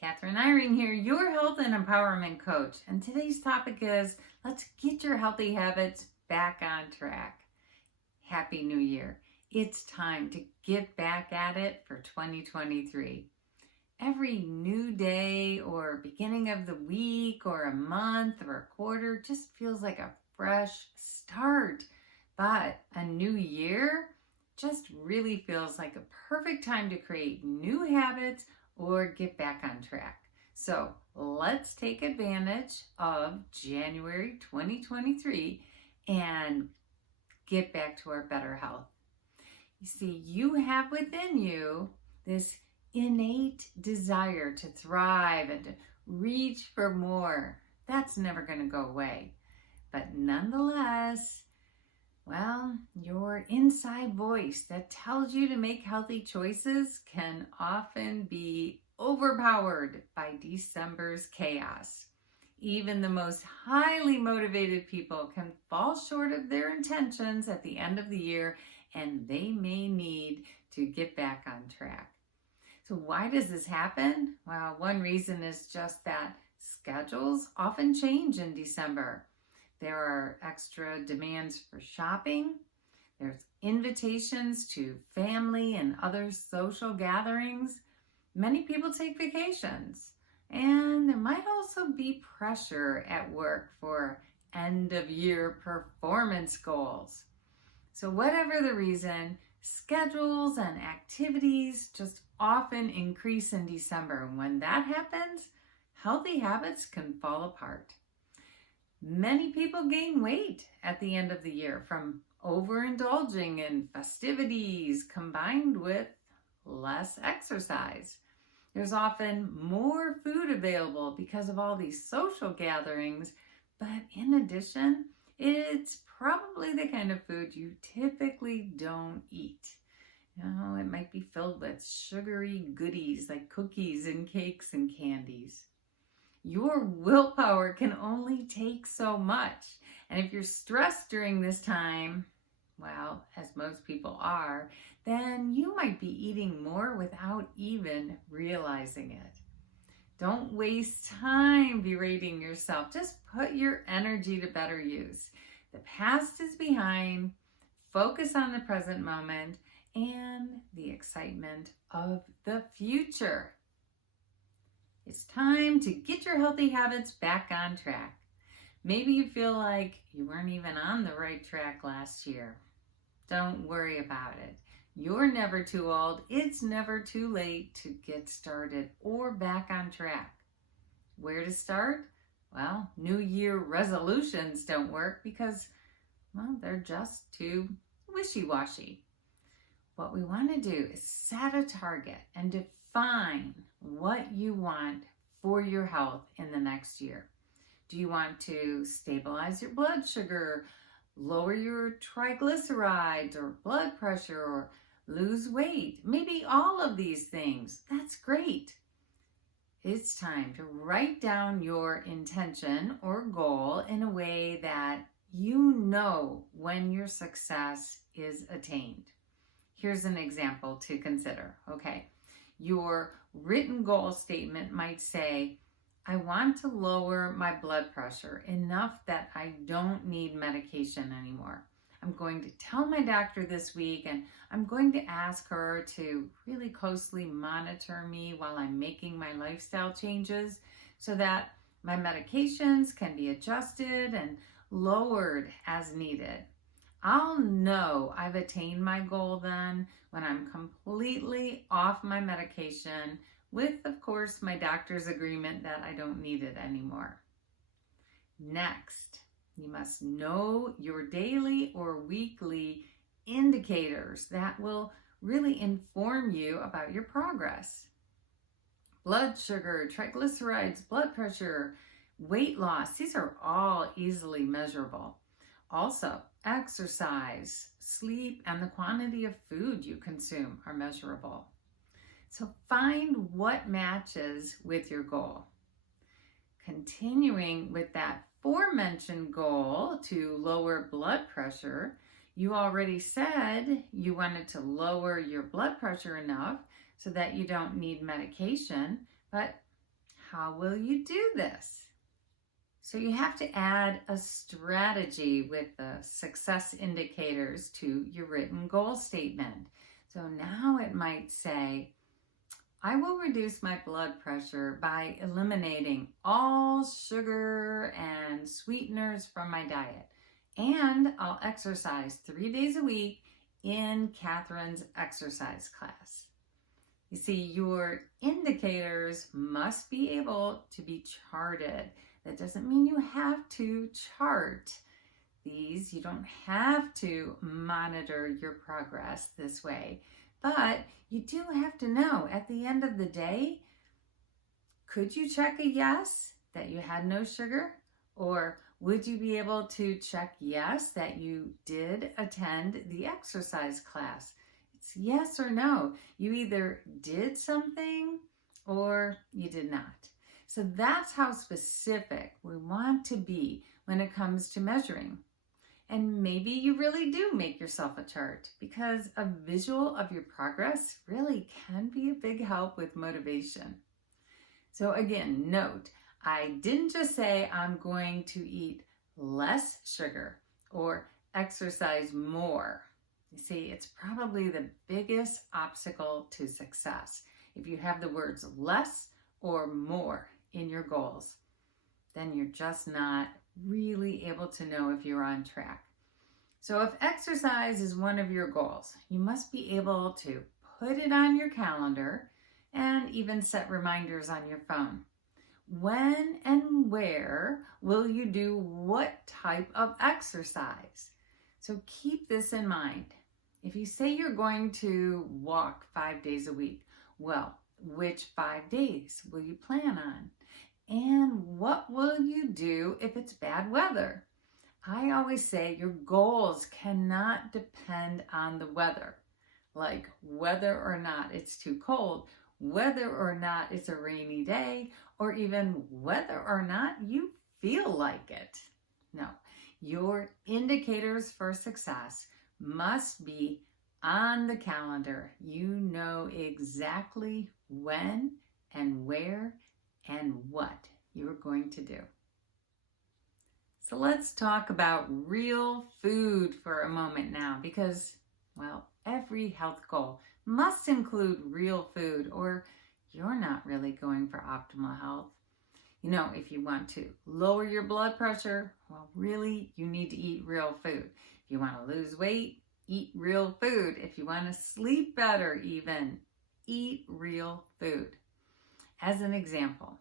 Catherine Eyring here, your health and empowerment coach. And today's topic is let's get your healthy habits back on track. Happy New Year. It's time to get back at it for 2023. Every new day or beginning of the week or a month or a quarter just feels like a fresh start. But a new year just really feels like a perfect time to create new habits or get back on track. So let's take advantage of January 2023 and get back to our better health. You see, you have within you this innate desire to thrive and to reach for more. That's never going to go away. But nonetheless, well, your inside voice that tells you to make healthy choices can often be overpowered by December's chaos. Even the most highly motivated people can fall short of their intentions at the end of the year, and they may need to get back on track. So why does this happen? Well, one reason is just that schedules often change in December. There are extra demands for shopping. There's invitations to family and other social gatherings. Many people take vacations. And there might also be pressure at work for end-of-year performance goals. So whatever the reason, schedules and activities just often increase in December. And when that happens, healthy habits can fall apart. Many people gain weight at the end of the year from overindulging in festivities combined with less exercise. There's often more food available because of all these social gatherings, but in addition, it's probably the kind of food you typically don't eat. You know, it might be filled with sugary goodies like cookies and cakes and candies. Your willpower can only take so much. And if you're stressed during this time, well, as most people are, then you might be eating more without even realizing it. Don't waste time berating yourself. Just put your energy to better use. The past is behind. Focus on the present moment and the excitement of the future. It's time to get your healthy habits back on track. Maybe you feel like you weren't even on the right track last year. Don't worry about it. You're never too old. It's never too late to get started or back on track. Where to start? Well, New Year resolutions don't work because, well, they're just too wishy-washy. What we want to do is set a target and define what you want for your health in the next year. Do you want to stabilize your blood sugar, lower your triglycerides or blood pressure, or lose weight? Maybe all of these things. That's great. It's time to write down your intention or goal in a way that you know when your success is attained. Here's an example to consider. Okay, your written goal statement might say, I want to lower my blood pressure enough that I don't need medication anymore. I'm going to tell my doctor this week, and I'm going to ask her to really closely monitor me while I'm making my lifestyle changes so that my medications can be adjusted and lowered as needed. I'll know I've attained my goal then when I'm completely off my medication with, of course, my doctor's agreement that I don't need it anymore. Next, you must know your daily or weekly indicators that will really inform you about your progress. Blood sugar, triglycerides, blood pressure, weight loss, these are all easily measurable. Also, exercise, sleep, and the quantity of food you consume are measurable. So find what matches with your goal. Continuing with that aforementioned goal to lower blood pressure, you already said you wanted to lower your blood pressure enough so that you don't need medication, but how will you do this? So you have to add a strategy with the success indicators to your written goal statement. So now it might say, I will reduce my blood pressure by eliminating all sugar and sweeteners from my diet. And I'll exercise 3 days a week in Catherine's exercise class. You see, your indicators must be able to be charted. That doesn't mean you have to chart these. You don't have to monitor your progress this way. But you do have to know at the end of the day, could you check a yes that you had no sugar? Or would you be able to check yes that you did attend the exercise class? It's yes or no. You either did something or you did not. So that's how specific we want to be when it comes to measuring. And maybe you really do make yourself a chart, because a visual of your progress really can be a big help with motivation. So again, note, I didn't just say I'm going to eat less sugar or exercise more. You see, it's probably the biggest obstacle to success. If you have the words less or more in your goals, then you're just not really able to know if you're on track. So if exercise is one of your goals, you must be able to put it on your calendar and even set reminders on your phone. When and where will you do what type of exercise? So keep this in mind. If you say you're going to walk 5 days a week, well, which 5 days will you plan on? And what will you do if it's bad weather? I always say your goals cannot depend on the weather, like whether or not it's too cold, whether or not it's a rainy day, or even whether or not you feel like it. No, your indicators for success must be on the calendar. You know exactly when and where and what you're going to do. So let's talk about real food for a moment now, because, well, every health goal must include real food, or you're not really going for optimal health. You know, if you want to lower your blood pressure, well, really, you need to eat real food. If you want to lose weight, eat real food. If you want to sleep better, even, eat real food. As an example,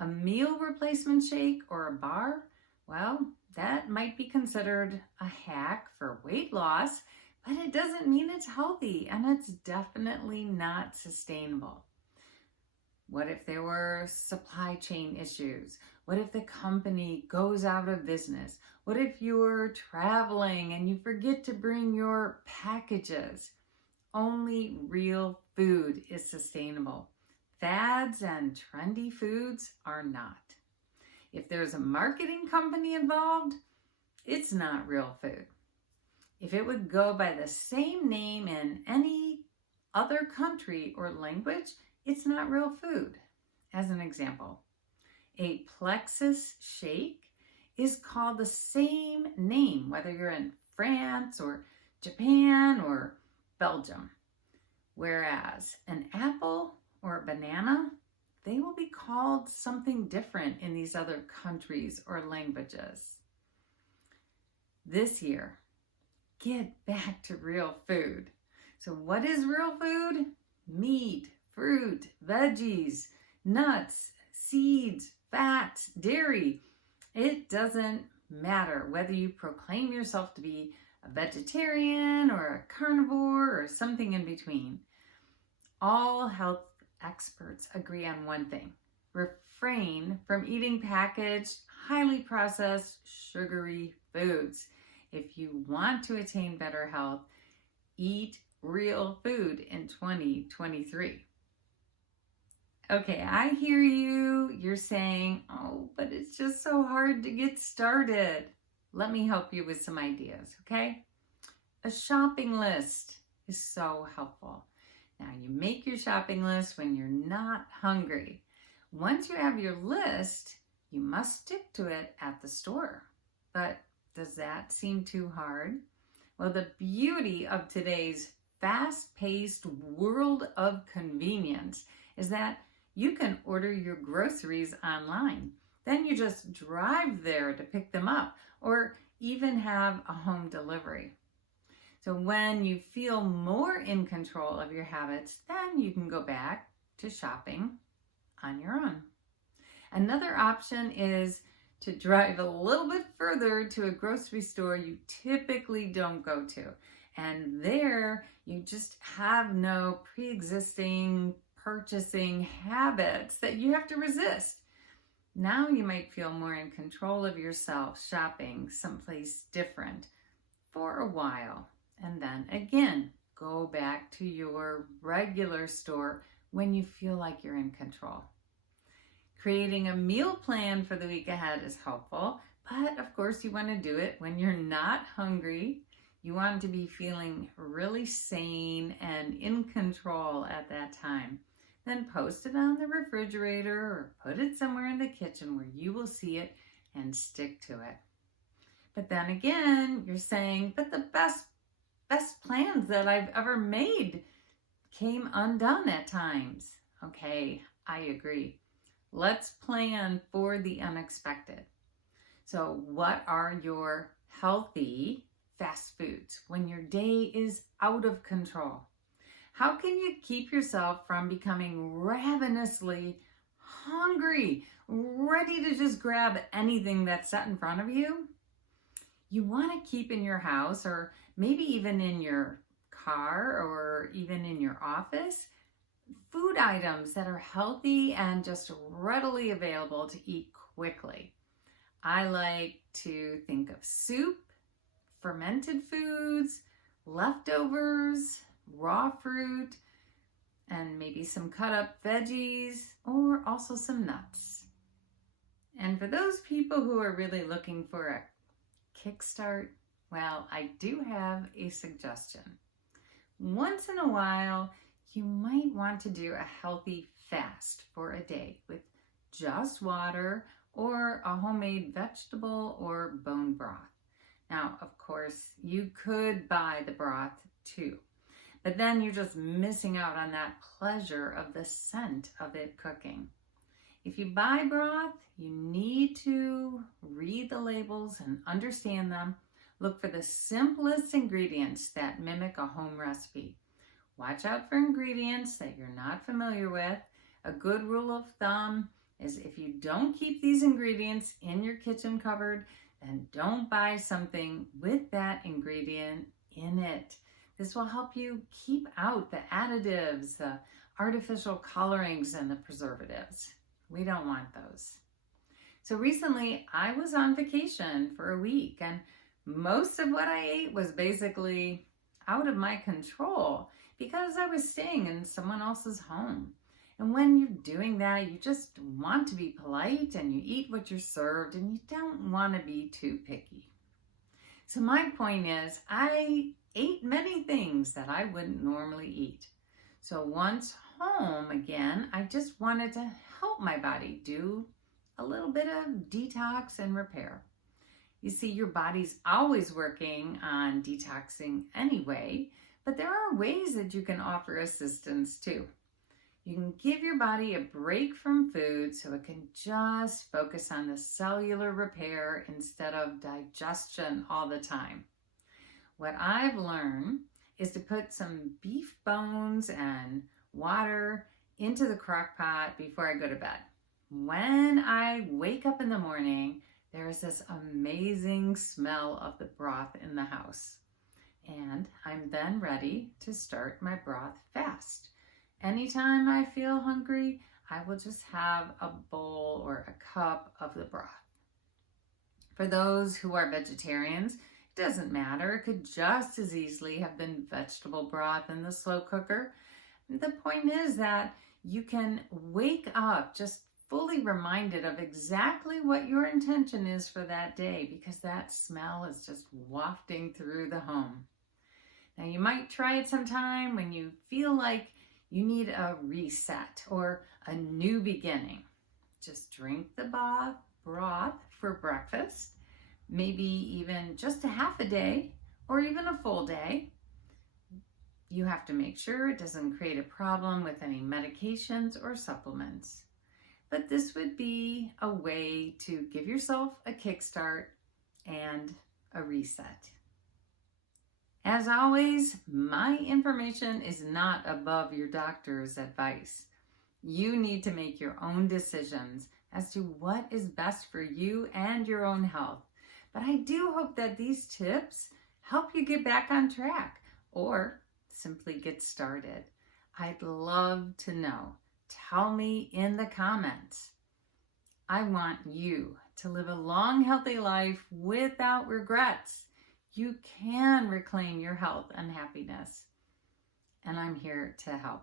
a meal replacement shake or a bar, well, that might be considered a hack for weight loss, but it doesn't mean it's healthy, and it's definitely not sustainable. What if there were supply chain issues? What if the company goes out of business? What if you're traveling and you forget to bring your packages? Only real food is sustainable. Fads and trendy foods are not. If there's a marketing company involved, it's not real food. If it would go by the same name in any other country or language, it's not real food. As an example, a plexus shake is called the same name, whether you're in France or Japan or Belgium. Whereas an apple or a banana, they will be called something different in these other countries or languages. This year, get back to real food. So what is real food? Meat, fruit, veggies, nuts, seeds, fats, dairy. It doesn't matter whether you proclaim yourself to be a vegetarian or a carnivore or something in between. All health experts agree on one thing: refrain from eating packaged, highly processed, sugary foods. If you want to attain better health, eat real food in 2023. Okay, I hear you. You're saying, oh, but it's just so hard to get started. Let me help you with some ideas, okay? A shopping list is so helpful. Now, you make your shopping list when you're not hungry. Once you have your list, you must stick to it at the store. But does that seem too hard? Well, the beauty of today's fast-paced world of convenience is that you can order your groceries online. Then you just drive there to pick them up or even have a home delivery. So when you feel more in control of your habits, then you can go back to shopping on your own. Another option is to drive a little bit further to a grocery store you typically don't go to. And there you just have no pre-existing purchasing habits that you have to resist. Now you might feel more in control of yourself shopping someplace different for a while. And then again, go back to your regular store when you feel like you're in control. Creating a meal plan for the week ahead is helpful, but of course you want to do it when you're not hungry. You want to be feeling really sane and in control at that time. Then post it on the refrigerator or put it somewhere in the kitchen where you will see it and stick to it. But then again, you're saying, but the best plans that I've ever made came undone at times. Okay, I agree. Let's plan for the unexpected. So what are your healthy fast foods when your day is out of control? How can you keep yourself from becoming ravenously hungry, ready to just grab anything that's set in front of you? You want to keep in your house or maybe even in your car or even in your office food items that are healthy and just readily available to eat quickly. I like to think of soup, fermented foods, leftovers, raw fruit, and maybe some cut up veggies or also some nuts. And for those people who are really looking for a kickstart, well, I do have a suggestion. Once in a while, you might want to do a healthy fast for a day with just water or a homemade vegetable or bone broth. Now, of course, you could buy the broth too, but then you're just missing out on that pleasure of the scent of it cooking. If you buy broth, you need to read the labels and understand them. Look for the simplest ingredients that mimic a home recipe. Watch out for ingredients that you're not familiar with. A good rule of thumb is if you don't keep these ingredients in your kitchen cupboard, then don't buy something with that ingredient in it. This will help you keep out the additives, the artificial colorings, and the preservatives. We don't want those. So recently I was on vacation for a week and most of what I ate was basically out of my control because I was staying in someone else's home. And when you're doing that, you just want to be polite and you eat what you're served and you don't want to be too picky. So my point is, I ate many things that I wouldn't normally eat. So once home again, I just wanted to help my body do a little bit of detox and repair. You see, your body's always working on detoxing anyway, but there are ways that you can offer assistance too. You can give your body a break from food so it can just focus on the cellular repair instead of digestion all the time. What I've learned is to put some beef bones and water into the crock pot before I go to bed. When I wake up in the morning, there is this amazing smell of the broth in the house. And I'm then ready to start my broth fast. Anytime I feel hungry, I will just have a bowl or a cup of the broth. For those who are vegetarians, it doesn't matter. It could just as easily have been vegetable broth in the slow cooker. The point is that you can wake up just fully reminded of exactly what your intention is for that day because that smell is just wafting through the home. Now you might try it sometime when you feel like you need a reset or a new beginning. Just drink the broth for breakfast, maybe even just a half a day or even a full day. You have to make sure it doesn't create a problem with any medications or supplements. But this would be a way to give yourself a kickstart and a reset. As always, my information is not above your doctor's advice. You need to make your own decisions as to what is best for you and your own health. But I do hope that these tips help you get back on track or simply get started. I'd love to know. Tell me in the comments. I want you to live a long, healthy life without regrets. You can reclaim your health and happiness, and I'm here to help.